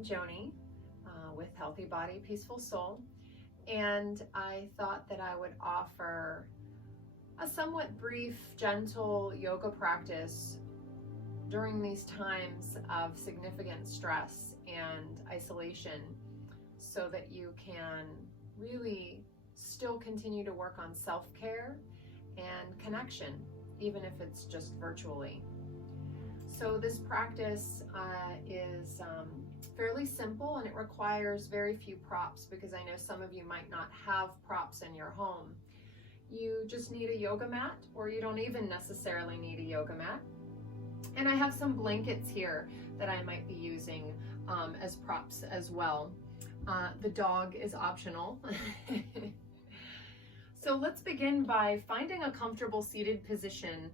I'm Joni with Healthy Body, Peaceful Soul, and I thought that I would offer a somewhat brief, gentle yoga practice during these times of significant stress and isolation so that you can really still continue to work on self-care and connection, even if it's just virtually. So this practice is fairly simple, and it requires very few props because I know some of you might not have props in your home. You just need a yoga mat, or you don't even necessarily need a yoga mat. And I have some blankets here that I might be using as props as well. The dog is optional. So let's begin by finding a comfortable seated position.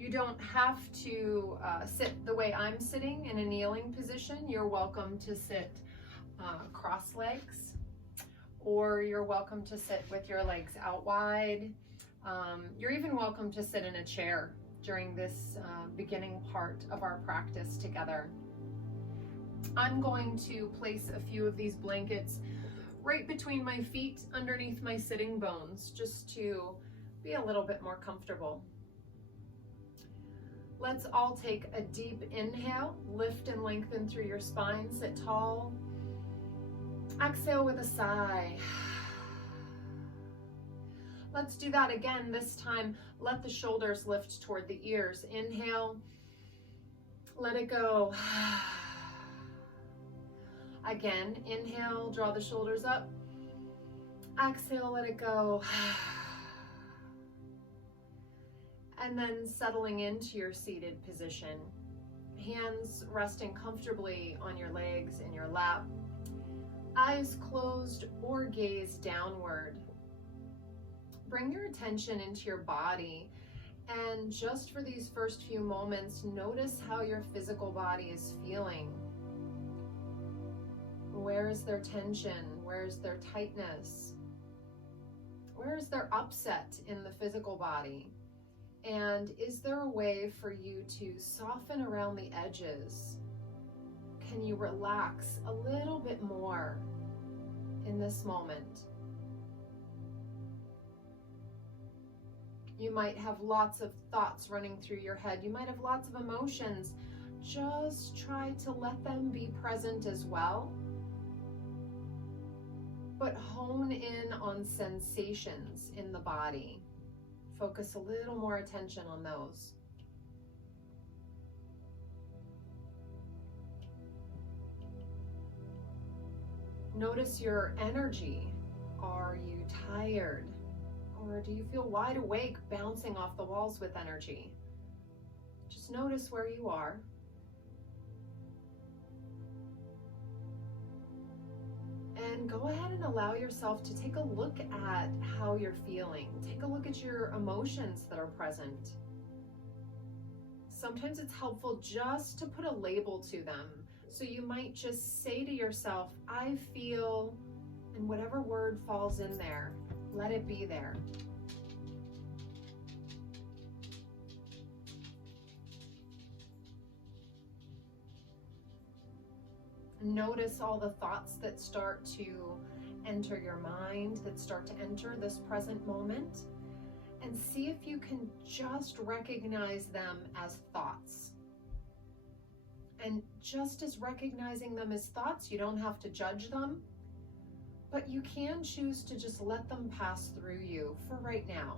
You don't have to sit the way I'm sitting in a kneeling position. You're welcome to sit cross legs, or you're welcome to sit with your legs out wide. You're even welcome to sit in a chair during this beginning part of our practice together. I'm going to place a few of these blankets right between my feet underneath my sitting bones, just to be a little bit more comfortable. Let's all take a deep inhale, lift and lengthen through your spine, sit tall. Exhale with a sigh. Let's do that again. This time, let the shoulders lift toward the ears. Inhale, let it go. Again, inhale, draw the shoulders up. Exhale, let it go. And then settling into your seated position. Hands resting comfortably on your legs in your lap. Eyes closed or gaze downward. Bring your attention into your body, and just for these first few moments, notice how your physical body is feeling. Where is there tension? Where is there tightness? Where is there upset in the physical body? And is there a way for you to soften around the edges? Can you relax a little bit more in this moment? You might have lots of thoughts running through your head. You might have lots of emotions. Just try to let them be present as well. But hone in on sensations in the body. Focus a little more attention on those. Notice your energy. Are you tired? Or do you feel wide awake, bouncing off the walls with energy? Just notice where you are. And go ahead and allow yourself to take a look at how you're feeling. Take a look at your emotions that are present. Sometimes it's helpful just to put a label to them. So you might just say to yourself, I feel, and whatever word falls in there, let it be there. Notice all the thoughts that start to enter your mind, that start to enter this present moment, and see if you can just recognize them as thoughts. And just as recognizing them as thoughts, you don't have to judge them, but you can choose to just let them pass through you for right now.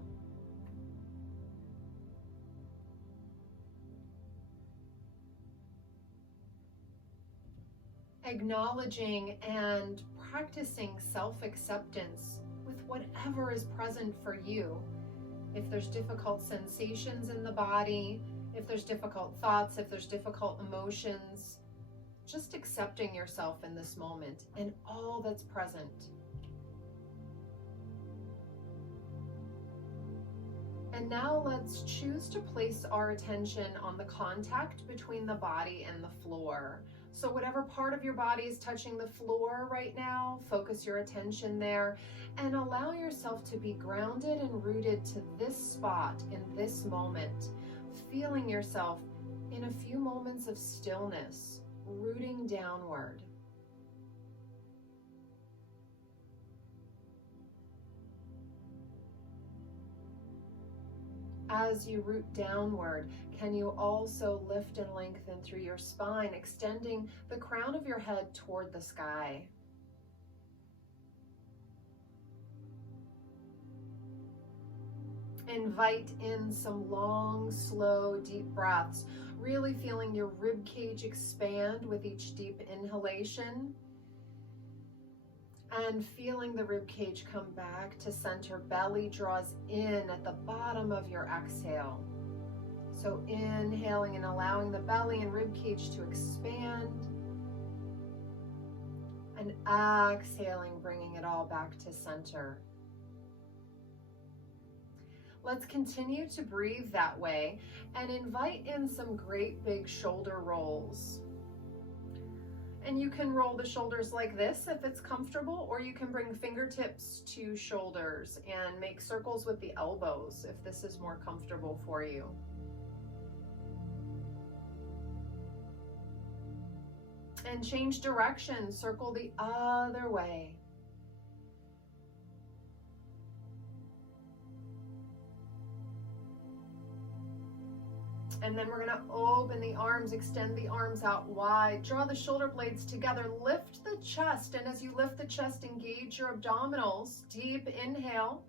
Acknowledging and practicing self-acceptance with whatever is present for you. If there's difficult sensations in the body, if there's difficult thoughts, if there's difficult emotions, just accepting yourself in this moment and all that's present. And now let's choose to place our attention on the contact between the body and the floor. So whatever part of your body is touching the floor right now, focus your attention there and allow yourself to be grounded and rooted to this spot in this moment, feeling yourself in a few moments of stillness, rooting downward. As you root downward, can you also lift and lengthen through your spine, extending the crown of your head toward the sky? Invite in some long, slow, deep breaths, really feeling your rib cage expand with each deep inhalation, and feeling the rib cage come back to center. Belly draws in at the bottom of your exhale. So inhaling and allowing the belly and rib cage to expand, and exhaling, bringing it all back to center. Let's continue to breathe that way and invite in some great big shoulder rolls. And you can roll the shoulders like this if it's comfortable, or you can bring fingertips to shoulders and make circles with the elbows if this is more comfortable for you. And change direction, circle the other way. And then we're going to open the arms, extend the arms out wide, draw the shoulder blades together, lift the chest. And as you lift the chest, engage your abdominals. Deep inhale.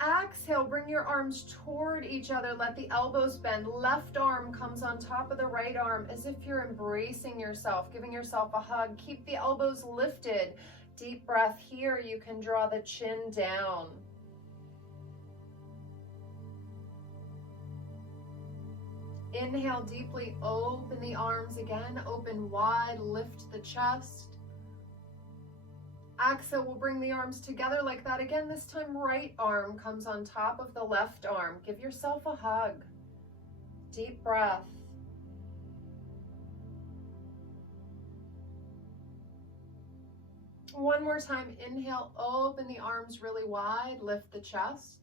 Exhale, bring your arms toward each other. Let the elbows bend. Left arm comes on top of the right arm as if you're embracing yourself, giving yourself a hug. Keep the elbows lifted. Deep breath here. You can draw the chin down. Inhale deeply, open the arms again, open wide, lift the chest. Exhale, we'll bring the arms together like that again. This time, right arm comes on top of the left arm. Give yourself a hug. Deep breath. One more time, inhale, open the arms really wide, lift the chest.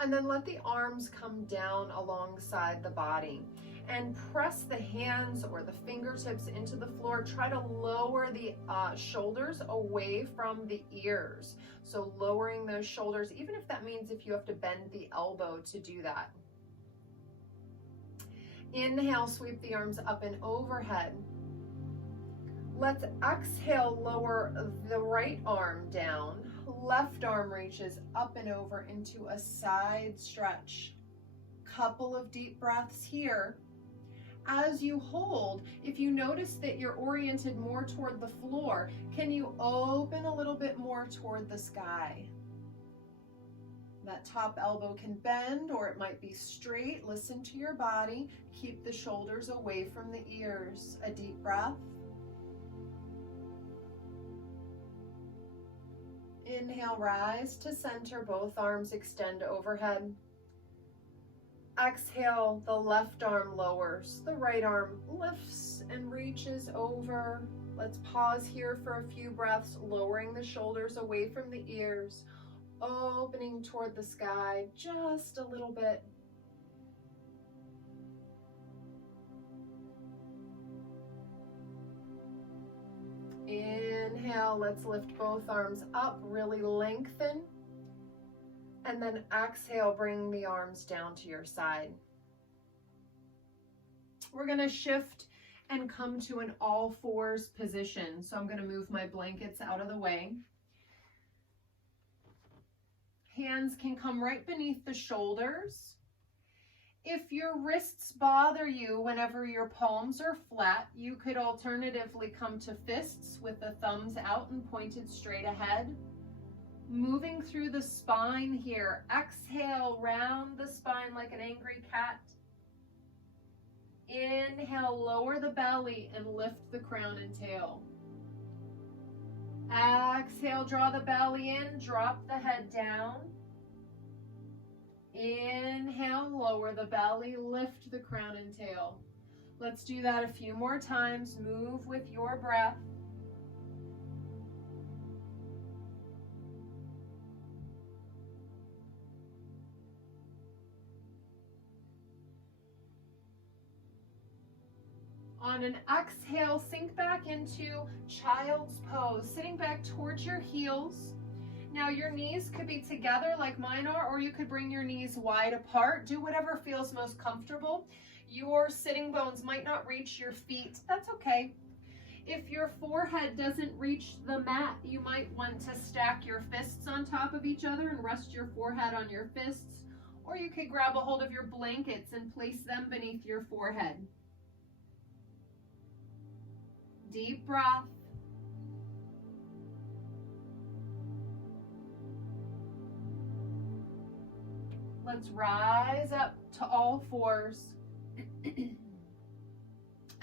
And then let the arms come down alongside the body and press the hands or the fingertips into the floor. Try to lower the shoulders away from the ears. So lowering those shoulders, even if that means if you have to bend the elbow to do that. Inhale, sweep the arms up and overhead. Let's exhale, lower the right arm down. Left arm reaches up and over into a side stretch. Couple of deep breaths here. As you hold, if you notice that you're oriented more toward the floor, can you open a little bit more toward the sky? That top elbow can bend or it might be straight. Listen to your body. Keep the shoulders away from the ears. A deep breath. Inhale, rise to center, both arms extend overhead. Exhale, the left arm lowers, the right arm lifts and reaches over. Let's pause here for a few breaths, lowering the shoulders away from the ears, opening toward the sky just a little bit. Inhale, let's lift both arms up, really lengthen. And then exhale, bring the arms down to your side. We're gonna shift and come to an all fours position. So I'm gonna move my blankets out of the way. Hands can come right beneath the shoulders. If your wrists bother you whenever your palms are flat, you could alternatively come to fists with the thumbs out and pointed straight ahead. Moving through the spine here. Exhale, round the spine like an angry cat. Inhale, lower the belly and lift the crown and tail. Exhale, draw the belly in, drop the head down. Inhale, lower the belly, lift the crown and tail. Let's do that a few more times. Move with your breath. On an exhale, sink back into child's pose, sitting back towards your heels. Now your knees could be together like mine are, or you could bring your knees wide apart. Do whatever feels most comfortable. Your sitting bones might not reach your feet. That's okay. If your forehead doesn't reach the mat, you might want to stack your fists on top of each other and rest your forehead on your fists. Or you could grab a hold of your blankets and place them beneath your forehead. Deep breath. Let's rise up to all fours.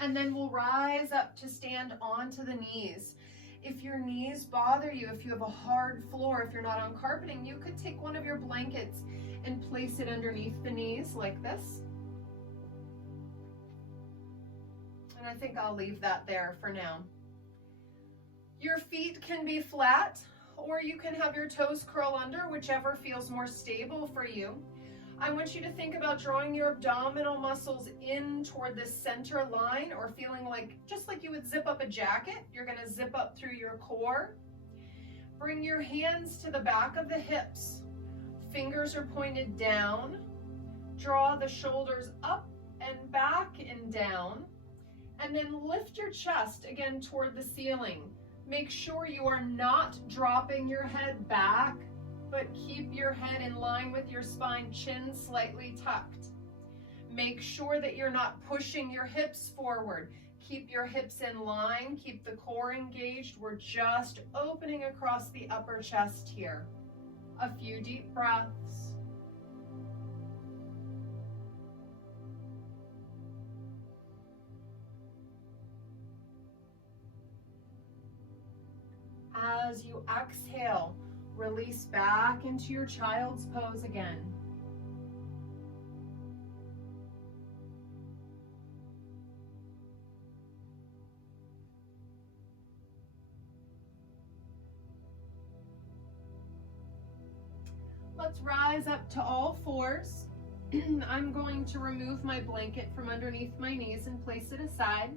And then we'll rise up to stand onto the knees. If your knees bother you, if you have a hard floor, if you're not on carpeting, you could take one of your blankets and place it underneath the knees like this. And I think I'll leave that there for now. Your feet can be flat, or you can have your toes curl under, whichever feels more stable for you. I want you to think about drawing your abdominal muscles in toward the center line, or feeling like, just like you would zip up a jacket, you're gonna zip up through your core. Bring your hands to the back of the hips. Fingers are pointed down. Draw the shoulders up and back and down. And then lift your chest again toward the ceiling. Make sure you are not dropping your head back, but keep your head in line with your spine, chin slightly tucked. Make sure that you're not pushing your hips forward. Keep your hips in line, keep the core engaged. We're just opening across the upper chest here. A few deep breaths. As you exhale, release back into your child's pose again. Let's rise up to all fours. I'm going to remove my blanket from underneath my knees and place it aside.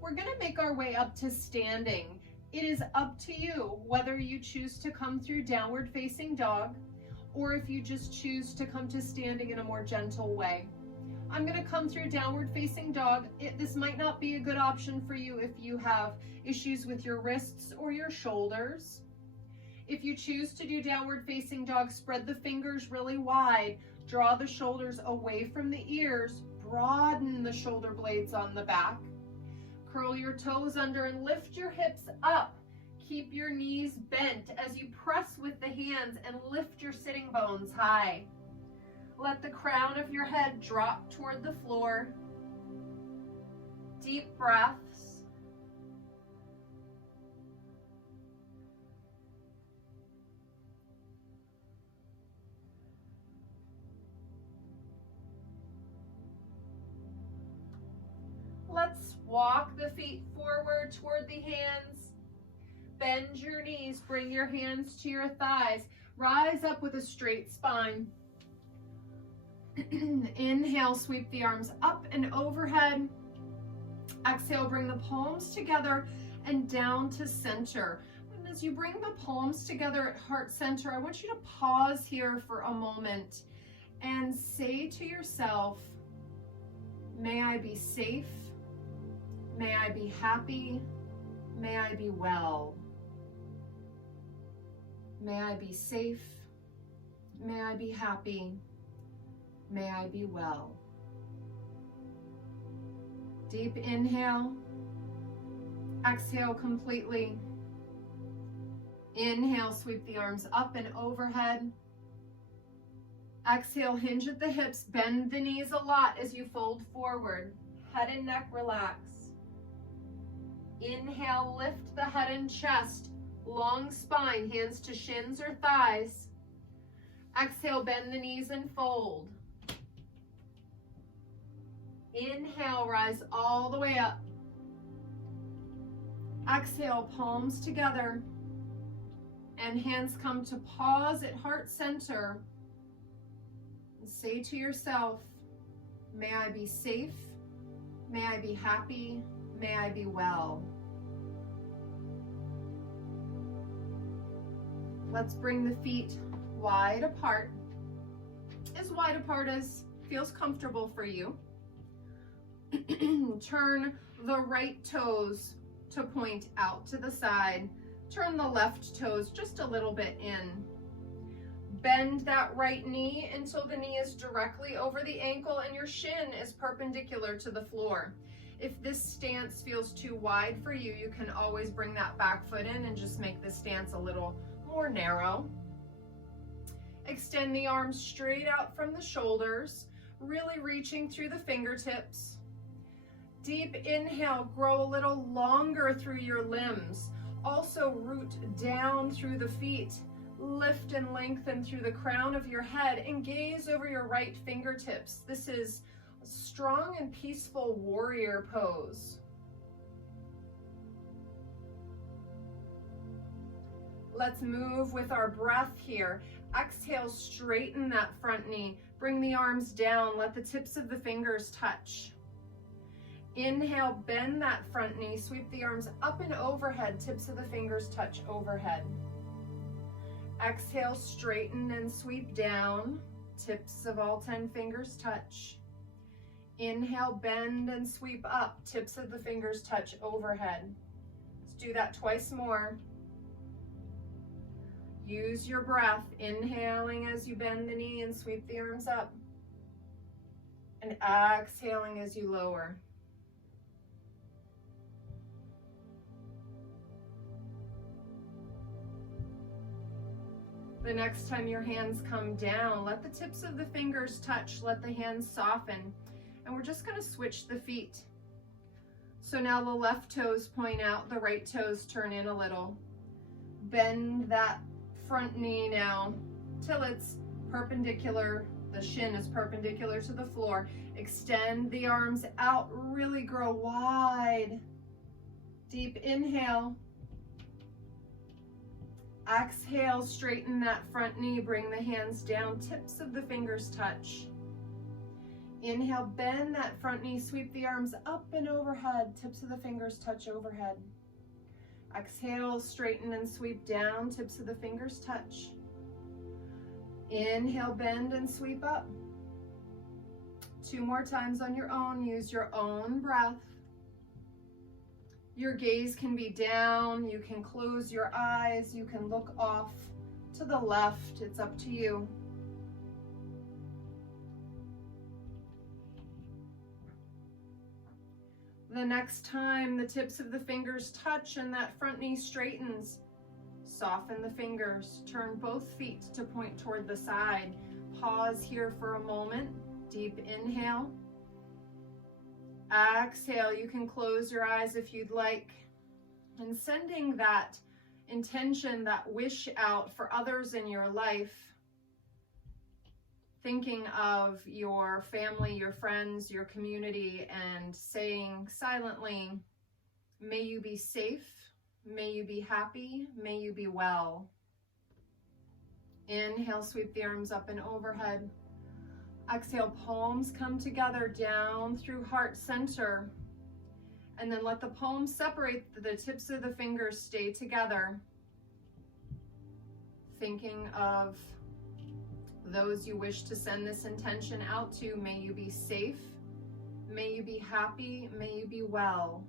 We're going to make our way up to standing. It is up to you whether you choose to come through downward facing dog, or if you just choose to come to standing in a more gentle way. I'm going to come through downward facing dog. This might not be a good option for you if you have issues with your wrists or your shoulders. If you choose to do downward facing dog, spread the fingers really wide, draw the shoulders away from the ears, broaden the shoulder blades on the back. Curl your toes under and lift your hips up. Keep your knees bent as you press with the hands and lift your sitting bones high. Let the crown of your head drop toward the floor. Deep breaths. Let's walk the feet forward toward the hands. Bend your knees, bring your hands to your thighs. Rise up with a straight spine. Inhale, sweep the arms up and overhead. Exhale, bring the palms together and down to center. And as you bring the palms together at heart center, I want you to pause here for a moment and say to yourself, may I be safe. May I be happy. May I be well. May I be safe. May I be happy. May I be well. Deep inhale. Exhale completely. Inhale, sweep the arms up and overhead. Exhale, hinge at the hips, bend the knees a lot as you fold forward. Head and neck relax. Inhale, lift the head and chest, long spine, hands to shins or thighs. Exhale, bend the knees and fold. Inhale, rise all the way up. Exhale, palms together. And hands come to pause at heart center. And say to yourself, may I be safe. May I be happy. May I be well. Let's bring the feet wide apart as feels comfortable for you. Turn the right toes to point out to the side. Turn the left toes just a little bit in. Bend that right knee until the knee is directly over the ankle and your shin is perpendicular to the floor. If this stance feels too wide for you, you can always bring that back foot in and just make the stance a little more narrow. Extend the arms straight out from the shoulders, really reaching through the fingertips. Deep inhale, grow a little longer through your limbs. Also root down through the feet. Lift and lengthen through the crown of your head and gaze over your right fingertips. This is a strong and peaceful warrior pose. Let's move with our breath here. Exhale, straighten that front knee. Bring the arms down. Let the tips of the fingers touch. Inhale, bend that front knee. Sweep the arms up and overhead. Tips of the fingers touch overhead. Exhale, straighten and sweep down. Tips of all 10 fingers touch. Inhale, bend and sweep up. Tips of the fingers touch overhead. Let's do that twice more. Use your breath, inhaling as you bend the knee and sweep the arms up. And exhaling as you lower. The next time your hands come down, let the tips of the fingers touch, let the hands soften. And we're just gonna switch the feet. So now the left toes point out, the right toes turn in a little. Bend that front knee now till it's perpendicular, the shin is perpendicular to the floor. Extend the arms out, really grow wide. Deep inhale. Exhale, straighten that front knee, bring the hands down, tips of the fingers touch. Inhale, bend that front knee, sweep the arms up and overhead, tips of the fingers touch overhead. Exhale, straighten and sweep down, tips of the fingers touch. Inhale, bend and sweep up. 2 more times on your own, use your own breath. Your gaze can be down, you can close your eyes, you can look off to the left, it's up to you. The next time the tips of the fingers touch and that front knee straightens, soften the fingers, turn both feet to point toward the side. Pause here for a moment, deep inhale. Exhale, you can close your eyes if you'd like. And sending that intention, that wish out for others in your life, thinking of your family, your friends, your community, and saying silently, may you be safe, may you be happy, may you be well. Inhale, sweep the arms up and overhead. Exhale, palms come together down through heart center. And then let the palms separate, the tips of the fingers stay together. Thinking of those you wish to send this intention out to. May you be safe, may you be happy, may you be well.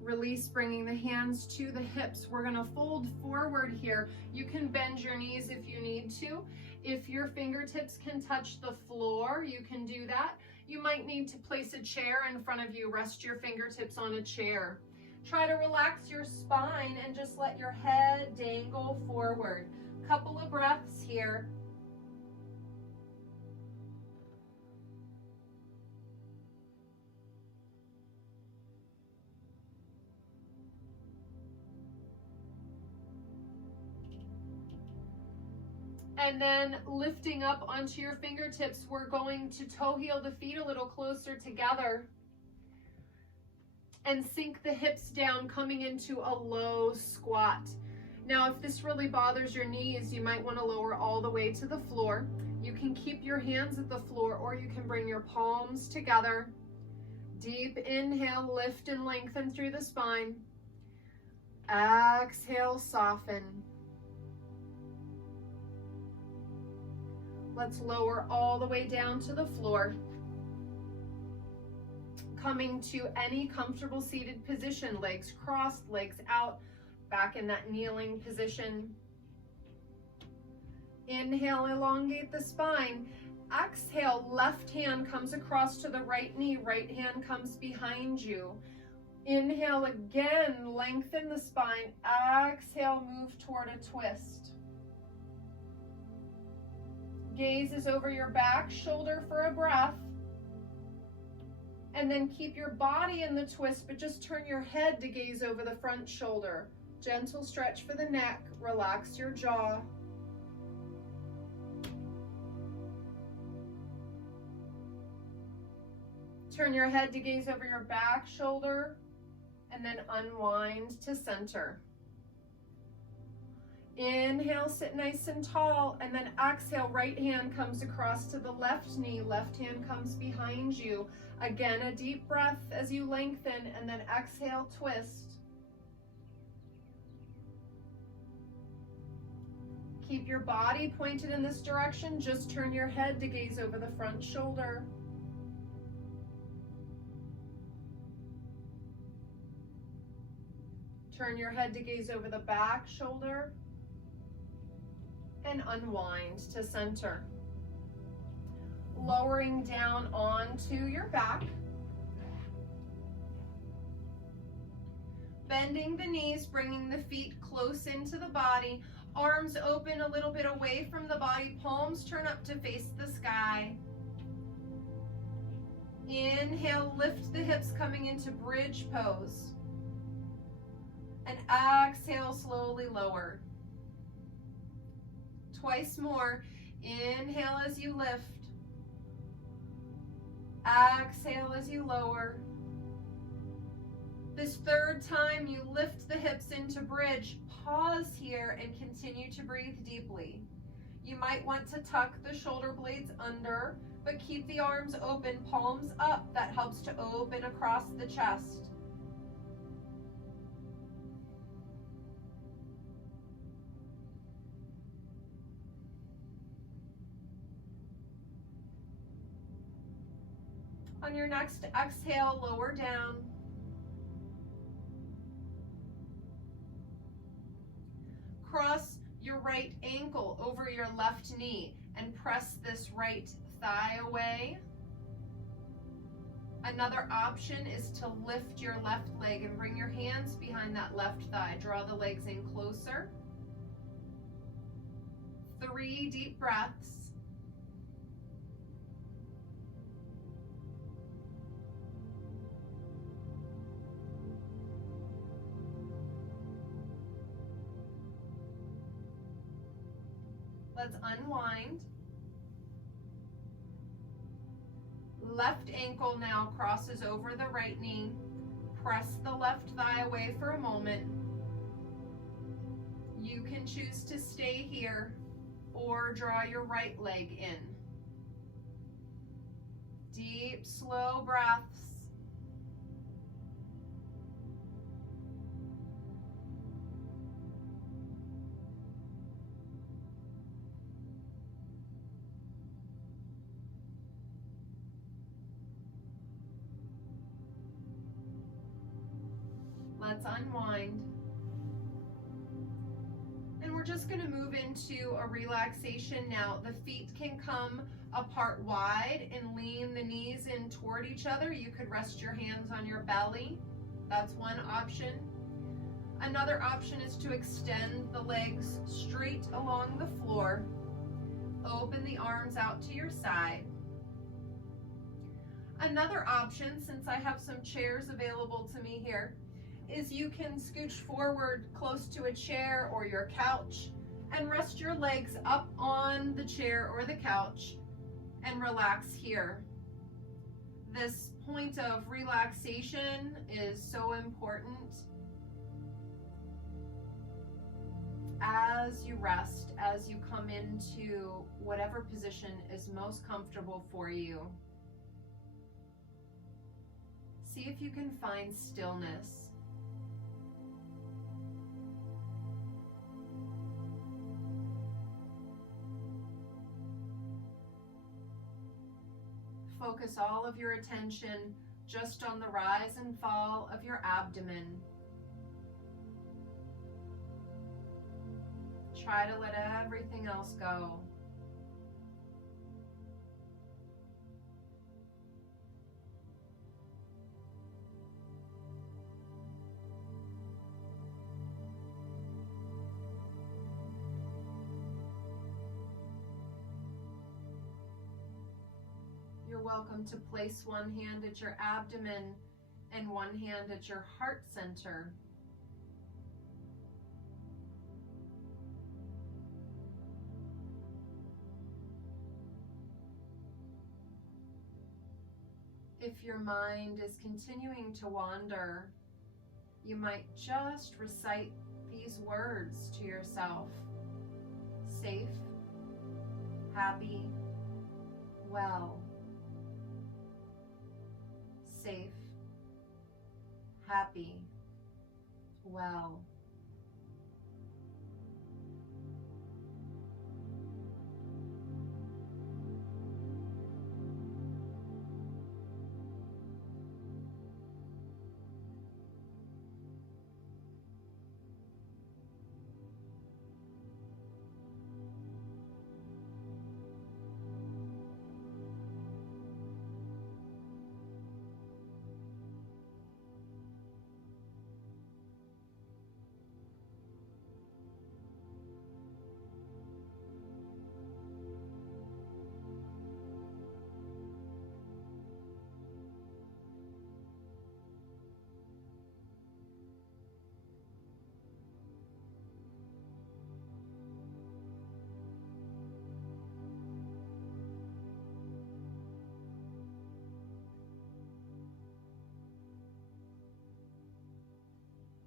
Release, bringing the hands to the hips. We're gonna fold forward here. You can bend your knees if you need to. If your fingertips can touch the floor, you can do that. You might need to place a chair in front of you. Rest your fingertips on a chair. Try to relax your spine and just let your head dangle forward. Couple of breaths here. And then lifting up onto your fingertips, we're going to toe heel the feet a little closer together and sink the hips down, coming into a low squat. Now, if this really bothers your knees, you might want to lower all the way to the floor. You can keep your hands at the floor, or you can bring your palms together. Deep inhale, lift and lengthen through the spine. Exhale, soften. Let's lower all the way down to the floor. Coming to any comfortable seated position, legs crossed, legs out, back in that kneeling position. Inhale, elongate the spine. Exhale, left hand comes across to the right knee, right hand comes behind you. Inhale again, lengthen the spine. Exhale, move toward a twist. Gaze is over your back shoulder for a breath. And then keep your body in the twist, but just turn your head to gaze over the front shoulder. Gentle stretch for the neck, relax your jaw. Turn your head to gaze over your back shoulder, and then unwind to center. Inhale, sit nice and tall, and then exhale, right hand comes across to the left knee, left hand comes behind you. Again, a deep breath as you lengthen, and then exhale, twist. Keep your body pointed in this direction, just turn your head to gaze over the front shoulder. Turn your head to gaze over the back shoulder. And unwind to center. Lowering down onto your back. Bending the knees, bringing the feet close into the body. Arms open a little bit away from the body. Palms turn up to face the sky. Inhale, lift the hips coming into bridge pose. And exhale, slowly lower. Twice more. Inhale as you lift. Exhale as you lower. This third time you lift the hips into bridge, pause here and continue to breathe deeply. You might want to tuck the shoulder blades under, but keep the arms open, palms up. That helps to open across the chest. On your next exhale, lower down. Cross your right ankle over your left knee and press this right thigh away. Another option is to lift your left leg and bring your hands behind that left thigh. Draw the legs in closer. 3 deep breaths. Let's unwind. Left ankle now crosses over the right knee. Press the left thigh away for a moment. You can choose to stay here or draw your right leg in. Deep, slow breaths. Let's unwind. And we're just going to move into a relaxation now. The feet can come apart wide and lean the knees in toward each other. You could rest your hands on your belly. That's one option. Another option is to extend the legs straight along the floor. Open the arms out to your side. Another option, since I have some chairs available to me here, is you can scooch forward close to a chair or your couch and rest your legs up on the chair or the couch and relax here. This point of relaxation is so important. as you rest, as you come into whatever position is most comfortable for you, see if you can find stillness. Focus all of your attention just on the rise and fall of your abdomen. Try to let everything else go. You're welcome to place one hand at your abdomen and one hand at your heart center. If your mind is continuing to wander, you might just recite these words to yourself: safe, happy, well. Safe, happy, well.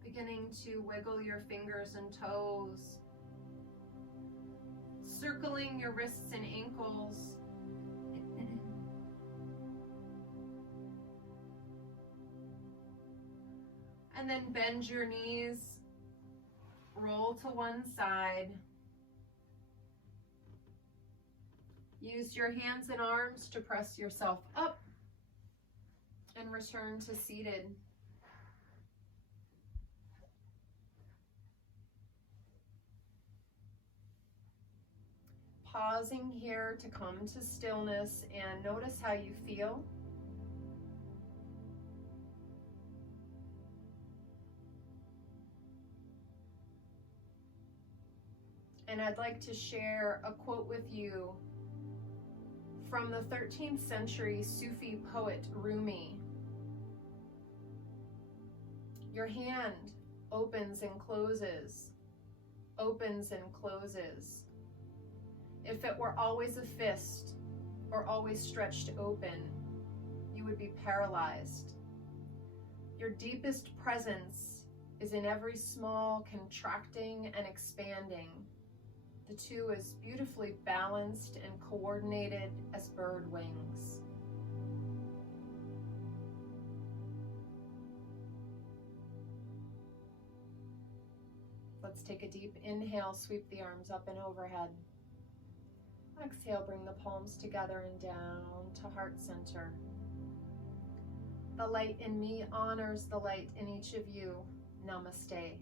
Beginning to wiggle your fingers and toes, circling your wrists and ankles, and then bend your knees, roll to one side. Use your hands and arms to press yourself up and return to seated. Pausing here to come to stillness and notice how you feel. And I'd like to share a quote with you from the 13th century Sufi poet Rumi. Your hand opens and closes, opens and closes. If it were always a fist or always stretched open, you would be paralyzed. Your deepest presence is in every small contracting and expanding. The two as beautifully balanced and coordinated as bird wings. Let's take a deep inhale, sweep the arms up and overhead. Exhale, bring the palms together and down to heart center. The light in me honors the light in each of you. Namaste.